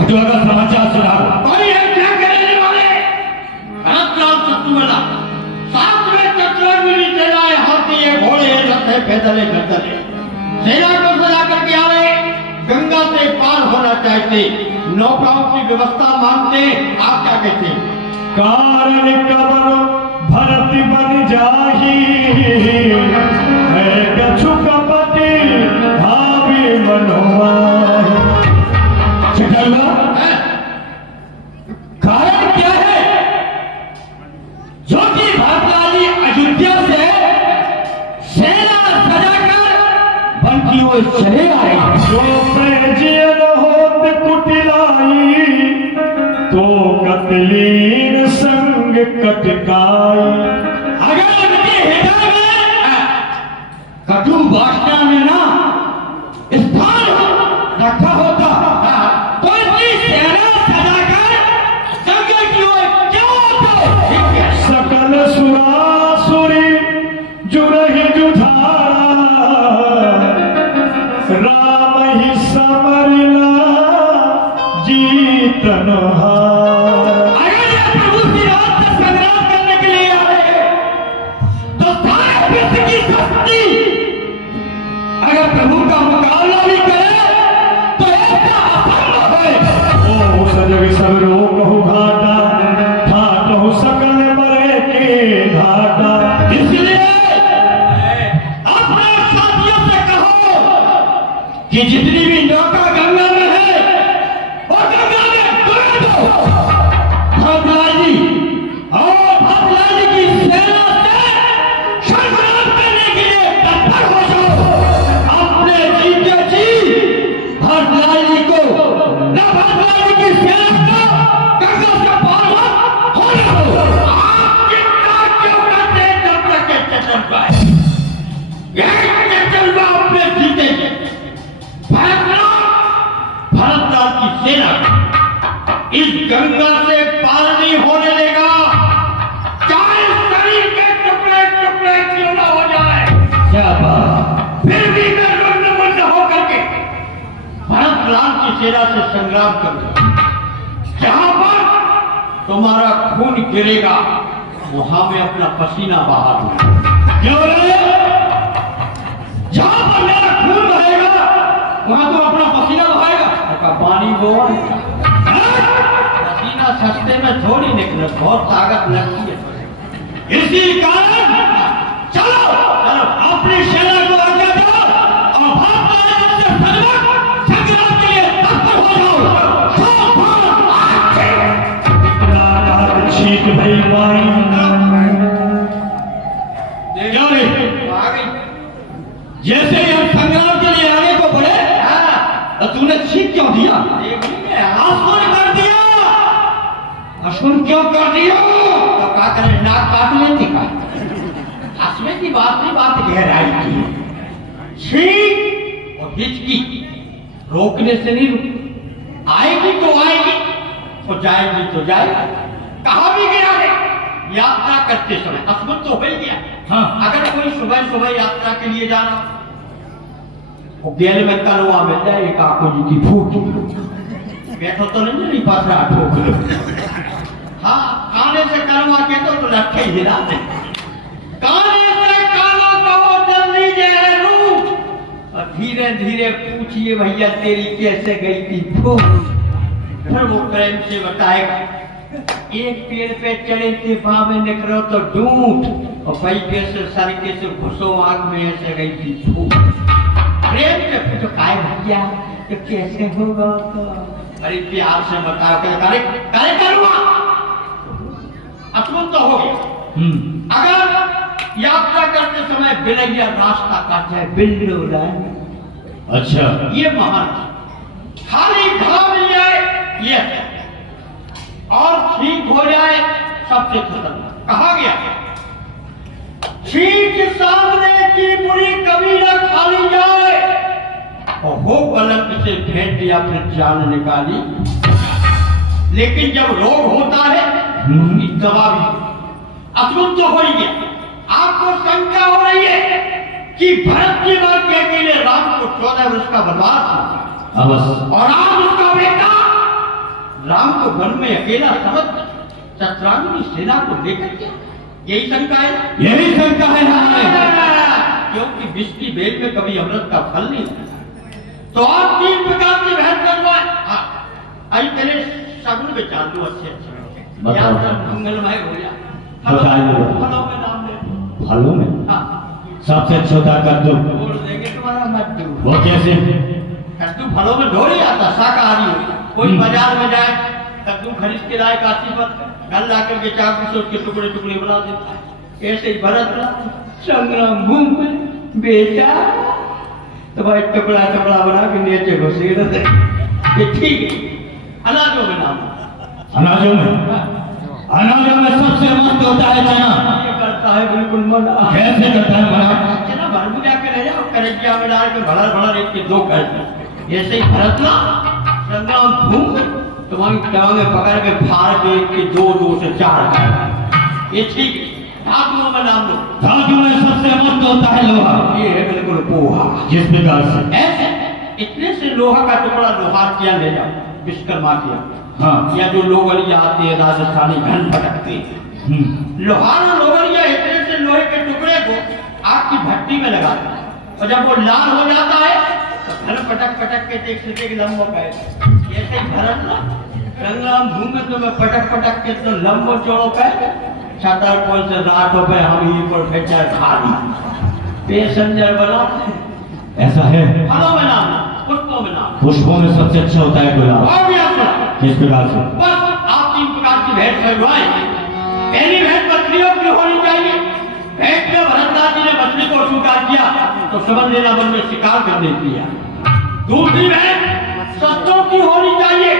घटुआ का समाचार सुना। कोई है क्या करने वाले? भरतलाल शत्रुघ्न, साथ में चतुर्वेदी सेनाएं, हाथी है, घोड़े है, रथ है, पैदल है, गद्दर है। सेना को सजा करके आ रहे, गंगा से पार होना चाहते, नौकाओं की व्यवस्था मांगते। आप क्या कहते हैं? कारण कबर भरत बन जाही है कछु कपटी भावी मनोवा। कारण क्या है जो कि भरतलाल अयोध्या से सेना सजाकर वन की ओर चले आए। जो प्रजियन होत कुटिलाई तो कतलीन संग कटकाई। अगर उनके हृदय में कटु वासना में ना स्थान रखा होता तो इतनी सेना सजाकर संग की ओर क्या होता। सकल सुरासुरी जुरहि जुझारा राम ही समरिला जीतन हार। अगर ये प्रभु श्री राम से संग्राम करने के लिए आ रहे हैं तो सारे विश्व की शक्ति अगर प्रभु का मुकाबला भी करे तो ऐसा असंभव है। ओ सजग सब रोकहु घाटा ठाटहु सकल मरे के घाटा। इसलिए अपने साथियों से कहो कि जितनी भी नौका गंगा में है और गंगा में डुबा दो। भरतलाल जी और भरतलाल जी की सेना से संग्राम करने के लिए तत्पर हो जाओ। अपने जीते जी भरतलाल जी को न भरतलाल जी की सेना को गंगा से पार होने दो। आप चिंता क्यों करते हैं? जब तक ये चतुर्वा है, ये चतुर्वा अपने जीते। भरतलाल की सेना इस गंगा से पार नहीं होने देगा, चाहे शरीर के टुकड़े टुकड़े क्यों ना हो जाए। क्या बात। फिर भी मैं रुद्रमंद होकर के भरतलाल की सेना से संग्राम करूंगा। जहां पर तुम्हारा खून गिरेगा वहां मैं अपना पसीना बहा दूंगा। क्यों रे? जहां पर मेरा खून बहेगा वहां तुम अपना पसीना बहाएगा। पानी गोवा पसीना सस्ते में थोड़ी निकले, बहुत ताकत लगती है। इसी कारण चलो चलो अपनी सेना को आज्ञा दो और भरतलाल से संग्राम के लिए तत्पर हो जाओ। ठीक भाई भाई क्यों नहीं? आ गई। जैसे ही हम संग्राम के लिए आगे को बढ़े तो तूने छींक क्यों दिया? आसमान कर दिया। अश्विन क्यों कर दिया? तो क्या करें, नाक काट लेती का। हंसने की बात नहीं, बात गहराई की। छींक और हिचकी रोकने से नहीं रुक, आएगी तो आएगी और जाएगी तो जाएगी। कहा भी गया है यात्रा करते समय अश्विन तो हो ही गया। हाँ। अगर कोई सुबह सुबह यात्रा के लिए जाना वो गेल में कलवा मिल जाए एक आंखों जी की फूट बैठो तो नहीं पास ठोक। हाँ, काने से कलवा कहते तो लट्ठे हिला दे। काने से कानो कहो जल्दी जहरू और धीरे धीरे पूछिए भैया तेरी कैसे गई थी फूट। फिर वो प्रेम से बताएगा एक पेड़ पे चढ़े थे वहां में निकलो तो डूट और पैके से सरके से घुसो आग में ऐसे गई थी फूट। प्रेम से पूछो काय भैया तो कैसे होगा? अरे प्यार से बताओ करे करे करूंगा। अश्विन तो हो गया। अगर यात्रा करते समय बिलैया रास्ता काट जाए बिल्लो लाए। अच्छा, ये महान खाली घड़ा मिल जाए ये और ठीक हो जाए सबसे खतरनाक। कहा गया ठीक सामने की बुरी कभी न खाली जाए और हो गलत से भेंट दिया फिर जान निकाली। लेकिन जब रोग होता है उसकी दवा भी। अश्विन तो हो ही गया। आपको शंका हो रही है कि भरत की बात कह के लिए राम को 14 वर्ष का वनवास मिला अवश्य, और आज उसका बेटा राम को वन में अकेला समझ शतरंगी सेना को लेकर गया। यही शंका है, यही शंका है हमें। क्योंकि विष की बेल में कभी अमृत का फल नहीं होता। तो आप 3 प्रकार की बहन करवाए। हाँ, आई पहले शगुन में चाल दो अच्छे अच्छे, या मंगलमय हो जा। फलों में नाम ले। फलों में? हाँ, सबसे छोटा कद्दू। बोल देंगे तुम्हारा मत। वो कैसे? कद्दू फलों में ढोल ही आता, शाकाहारी हो। कोई बाजार में जाए, कद्दू खरीद के लाए काशी पर, घर ला करके चाकू से उसके टुकड़े टुकड़े बना देता है। ऐसे ही भरत संग्राम भूमि में बेटा तो भाई टुकड़ा टुकड़ा बना के नीचे घुसे रहते। ये ठीक है। अनाजों में नाम, अनाजों में, अनाजों में सबसे मस्त होता है चना। ये करता है बिल्कुल मना। कैसे करता है मना? चना भर बुझा के रह जाओ, करजिया में डाल के भड़ा भड़ा एक के 2 कर। ऐसे ही भरत ना संग्राम भूमि तुम्हारी टांगे पकड़ के फाड़ के 1 के 2 से 4 कर। ये ठीक है। धातुओं में नाम लो। धातु में सबसे मस्त होता है लोहा। ये है बिल्कुल पोहा। जिस प्रकार से ऐसे इतने से लोहा का टुकड़ा लोहार किया ले जाओ, विश्वकर्मा किया। हाँ, या जो लोगरिया आते हैं राजस्थानी घन पटकते हैं, लोहार और लोगरिया इतने से लोहे के टुकड़े को आग की भट्टी में लगाते हैं और जब वो लाल हो जाता है तो घन पटक पटक के देख सके कि लंबो का ऐसे ही भरत ना संग्राम भूमि में तो मैं पटक पटक के तो लंबो चौड़ो का 7 से 8 रुपए हम ही पर फेंचा खा ली पैसेंजर बना। ऐसा है। फलों में नाम, पुष्पों में नाम। पुष्पों में सबसे अच्छा होता है गुलाब। और भी आप किस प्रकार से? बस आप 3 प्रकार की भेंट करवाए। पहली भेंट मछलियों की होनी चाहिए। भेंट में भरतलाल जी ने मछली को स्वीकार किया तो समझ लेना वन में शिकार करने किया। दूसरी भेंट शस्त्रों की होनी चाहिए।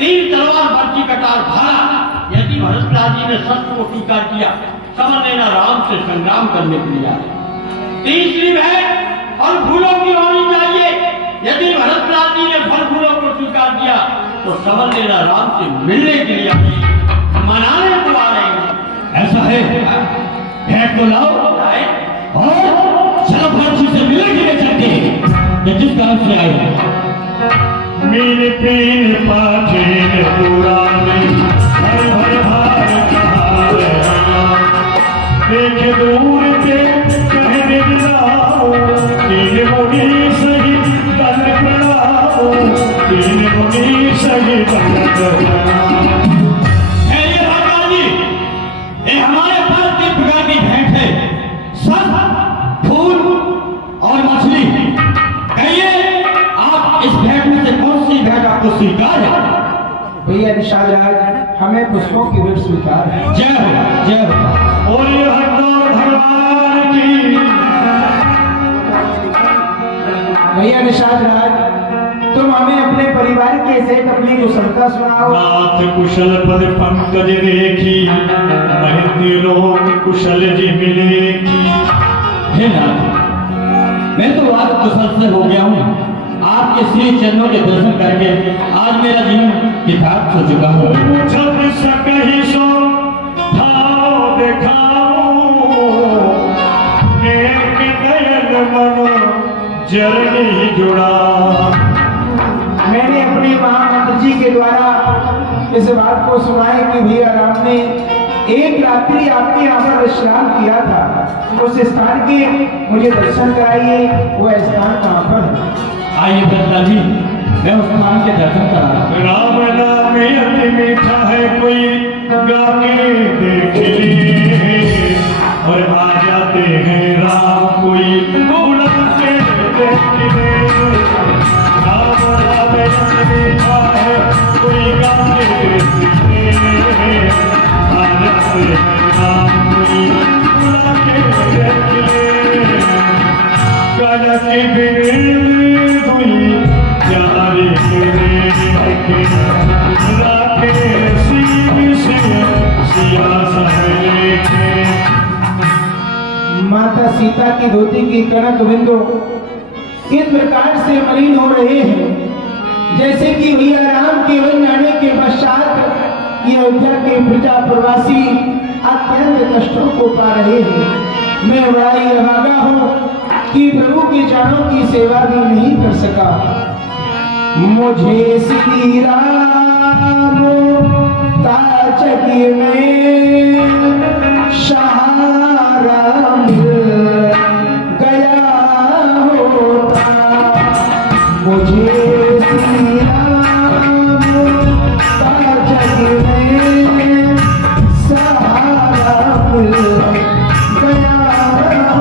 3 तलवार बर्ची कटार भाला। यदि भरतलाल जी ने शस्त्र को स्वीकार किया समझ लेना राम से संग्राम करने के लिए। तीसरी भेंट फल फूलों की होनी चाहिए। यदि भरतलाल जी ने फल फूलों को स्वीकार किया तो समझ लेना राम से मिलने के लिए मनाने को आ रहे हैं। ऐसा है। भेंट को लाओ और चलो फर्जी से मिलने के लिए चलते हैं। जिस तरह से आए मेरे प्रेम पाठे पुराने भर भर भार कहार देखे दूर पे कहने लाओ 3 मुनि सही तन प्रणाओ 3 मुनि सही तन प्रणाओ। ये भगवान जी, ये हमारे पास 3 प्रकार की भेंट है, सब फूल और मछली। कहिए आप इस भेंट में से कौन सी भेंट आपको स्वीकार है? भैया निषाद राज, हमें पुष्पों की भेंट स्वीकार है। जय हो, जय हो। और ये भगवान की। भैया निषाद राज, तुम हमें अपने परिवार के सहित अपनी कुशलता सुनाओ। नाथ कुशल पद पंकज देखी महेंद्र लोक कुशल जी मिले की। हे नाथ, मैं तो आज कुशल से हो गया हूँ। आपके श्री चरणों के दर्शन करके आज मेरा जीवन किताब हो चुका है। जब सकही सो भाव दिखाओ एक नयन मनो जरनी जुड़ा। मैंने अपने महामंत्र जी के द्वारा इस बात को सुना है कि भैया राम ने एक रात्रि आपके यहाँ पर विश्राम किया था। उस स्थान के मुझे दर्शन कराइए, वह स्थान कहाँ पर है? आइए भरतलाल जी, मैं उस स्थान के दर्शन करा रहा हूँ। राम नाम अति मीठा है, कोई गा के देख ले और आ जाते हैं राम, कोई उड़क के देख ले। राम नाम अति मीठा है, कोई गा के देख ले आ जाते हैं राम, कोई उड़क के देख ले। गला की बिगड़ माता सीता की धोती की कनक बिंदु इस प्रकार से मलिन हो रहे हैं जैसे कि भैया राम के वन जाने के पश्चात ये अयोध्या के प्रजा प्रवासी अत्यंत कष्टों को पा रहे हैं। मैं बड़ा ही अभागा हूँ कि प्रभु के चरणों की सेवा भी नहीं कर सका। मुझे श्री राम मोहताज में सहारा मिल गया होता मुझे श्री राम मोहताज में सहारा मिल गया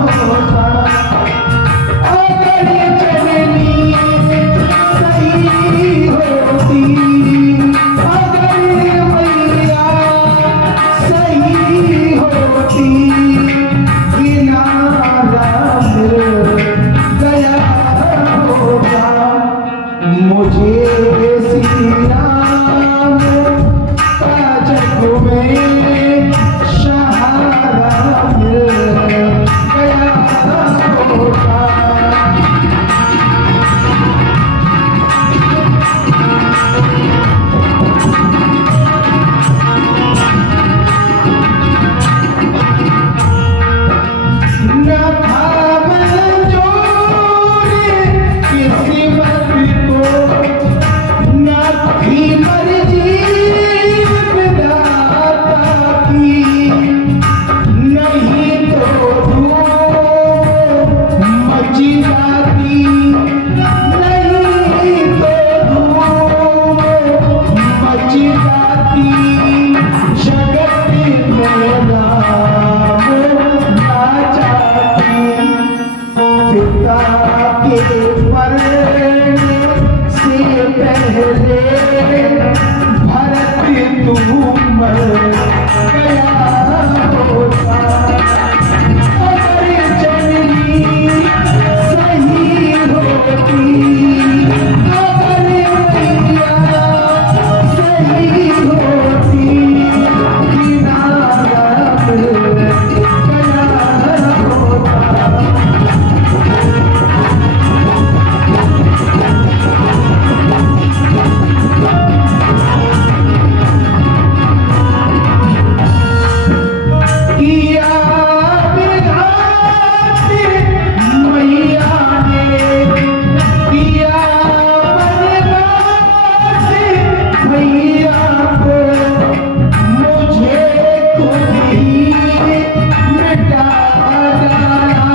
होता अगर जननी सही होती अगर मैया सही होती किनारा मिल गया होता मुझे श्री राम का जग में सहारा मिल गया होता न था मंजूर किस्मत को न थी मर्जी विधाता की नहीं तो धूम मची जाती नहीं तो धूम मची जाती जगत में राम ना जाती पिता के मरने से पहले भरत तू मर गया होता अगर जननी सही होती अगर मैया सही होती किनारा मिल गया होता किया विघात मैया ने किया बर्बाद मैया को मुझे खुद ही मिटा डाला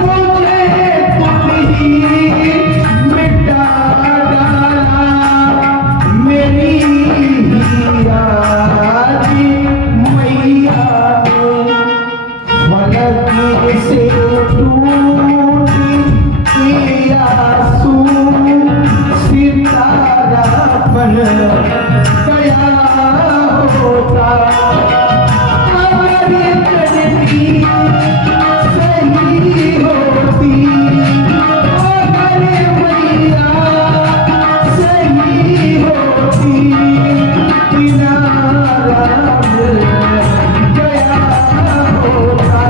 मुझे खुद ही मिटा डाला मेरी हीराजी मैया ने फलक से टूटी के आंसू सितारा बन गया होता अगर जननी सही होती अगर मैया सही होती किनारा मिल गया होता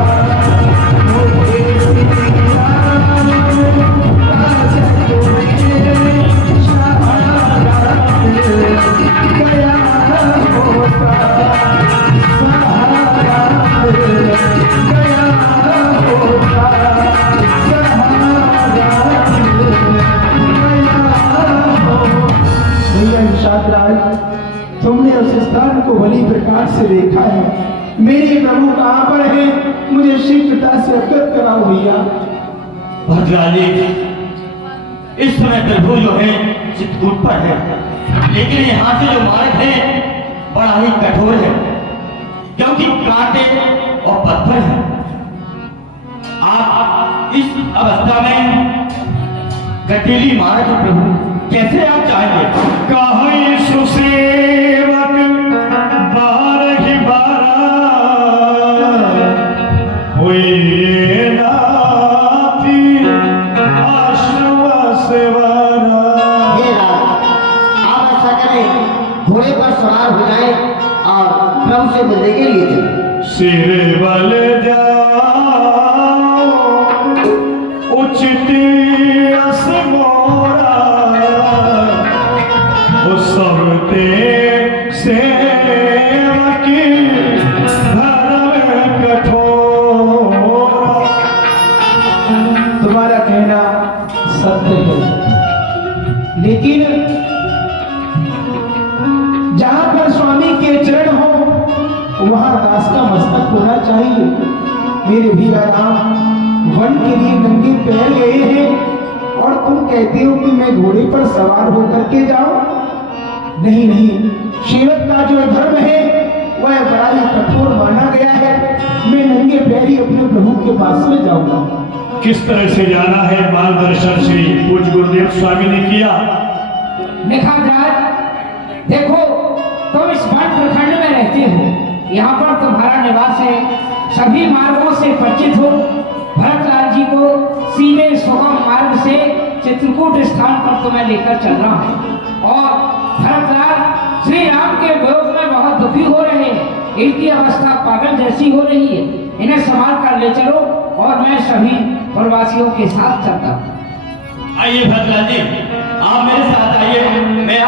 मुझे श्री राम का जग में सहारा मिल गया होता सहारा मिल गया होता सहारा मिल गया होता भैया निषाद राज तुमने उस स्थान को भली प्रकार से देखा है मेरे प्रभु कहाँ पर है मुझे शीघ्रता से अवगत कराओ भैया भद्राजी इस समय प्रभु जो है चित्रकूट पर है लेकिन यहाँ से जो मार्ग है बड़ा ही कठोर है क्योंकि कांटे और पत्थर है आप इस अवस्था में कटीली मार्ग प्रभु कैसे आप चाहेंगे कहीं सुसेवक बारह हुए नाथी आश्वासवारा। ये रात आप ऐसा करें घोड़े पर सवार हो जाए और प्रभु से मिलने के लिए चलें। सिर बल जाओ उचित अस मोरा वो सब ते सेवकी धर्म कठोरा। तुम्हारा कहना सत्य है लेकिन होना चाहिए। मेरे भैया राम वन के लिए नंगे पैर गए हैं और तुम कहते हो कि मैं घोड़े पर सवार होकर के जाऊं? नहीं नहीं, सेवक का जो धर्म है वह बड़ा ही कठोर माना गया है। मैं नंगे पैर ही अपने प्रभु के पास में जाऊंगा। किस तरह से जाना है मार्गदर्शन श्री पूज्य गुरुदेव स्वामी ने किया। देखा जाए, देखो तुम इस वन प्रखंड में रहते हो, यहाँ पर तुम्हारा निवास है, सभी मार्गों से परिचित हो। भरतलाल जी को सीधे सुगम मार्ग से चित्रकूट स्थान पर तुम्हें लेकर चल रहा है और भरतलाल श्री राम के वियोग में बहुत दुखी हो रहे हैं। इनकी अवस्था पागल जैसी हो रही है, इन्हें संभाल कर ले चलो और मैं सभी प्रवासियों के साथ चलता हूँ। आइए भरतलाल जी, आप मेरे साथ आइए, मैं